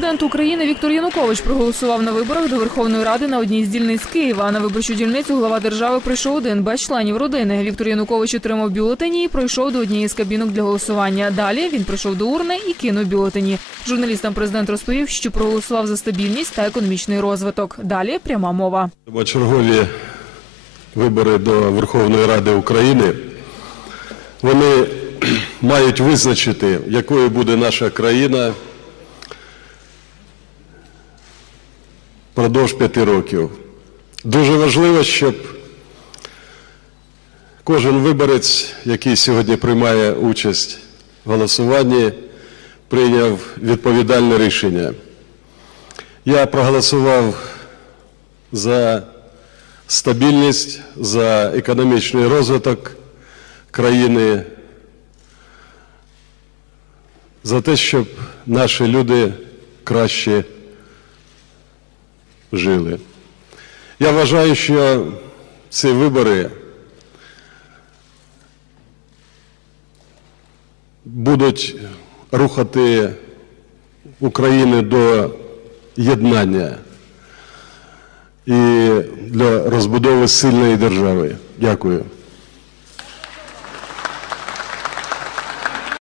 президент України Віктор Янукович проголосував на виборах до Верховної Ради на одній з дільниць Києва. На виборчу дільницю глава держави прийшов один без членів родини. Віктор Янукович отримав бюлетені і пройшов до однієї з кабінок для голосування. Далі він прийшов до урни і кинув бюлетені. Журналістам президент розповів, що проголосував за стабільність та економічний розвиток. Далі пряма мова. Чергові вибори до Верховної Ради України вони мають визначити, якою буде наша країна впродовж п'яти років. Дуже важливо, щоб кожен виборець, який сьогодні приймає участь в голосуванні, прийняв відповідальне рішення. Я проголосував за стабільність, за економічний розвиток країни, за те, щоб наші люди краще жили. Я вважаю, що ці вибори будуть рухати України до єднання і для розбудови сильної держави. Дякую.